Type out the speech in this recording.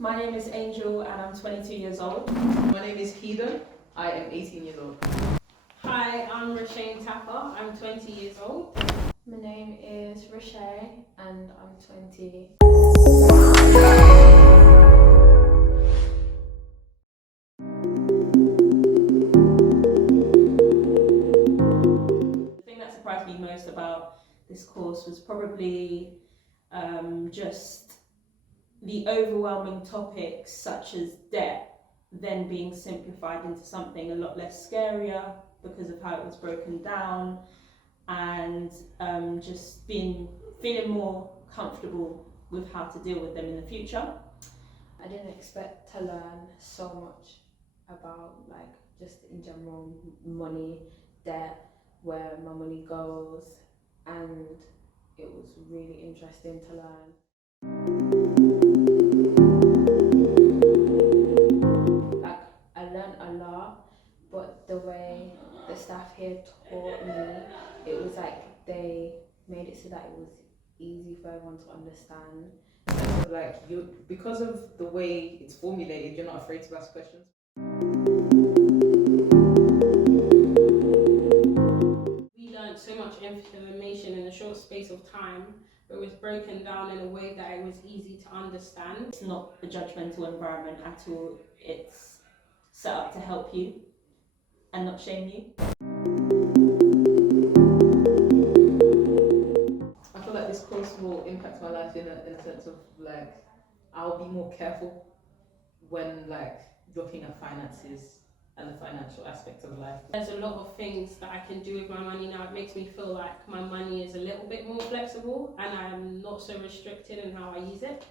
My name is Angel and I'm 22 years old. My name is Keedan. I am 18 years old. Hi, I'm Rashane Tapper. I'm 20 years old. My name is Rashay and I'm 20. The thing that surprised me most about this course was probably just the overwhelming topics such as debt then being simplified into something a lot less scarier because of how it was broken down, and just feeling more comfortable with how to deal with them in the future. I didn't expect to learn so much about just in general money, debt, where my money goes, and it was really interesting to learn. I learned a lot, but the way the staff here taught me, it was like they made it so that it was easy for everyone to understand. So because of the way it's formulated, you're not afraid to ask questions. We learned so much information in a short space of time, but it was broken down in a way that it was easy to understand. It's not a judgmental environment at all. It's set up to help you and not shame you. I feel like this course will impact my life in a sense of I'll be more careful when looking at finances and the financial aspects of life. There's a lot of things that I can do with my money now. It makes me feel like my money is a little bit more flexible and I'm not so restricted in how I use it.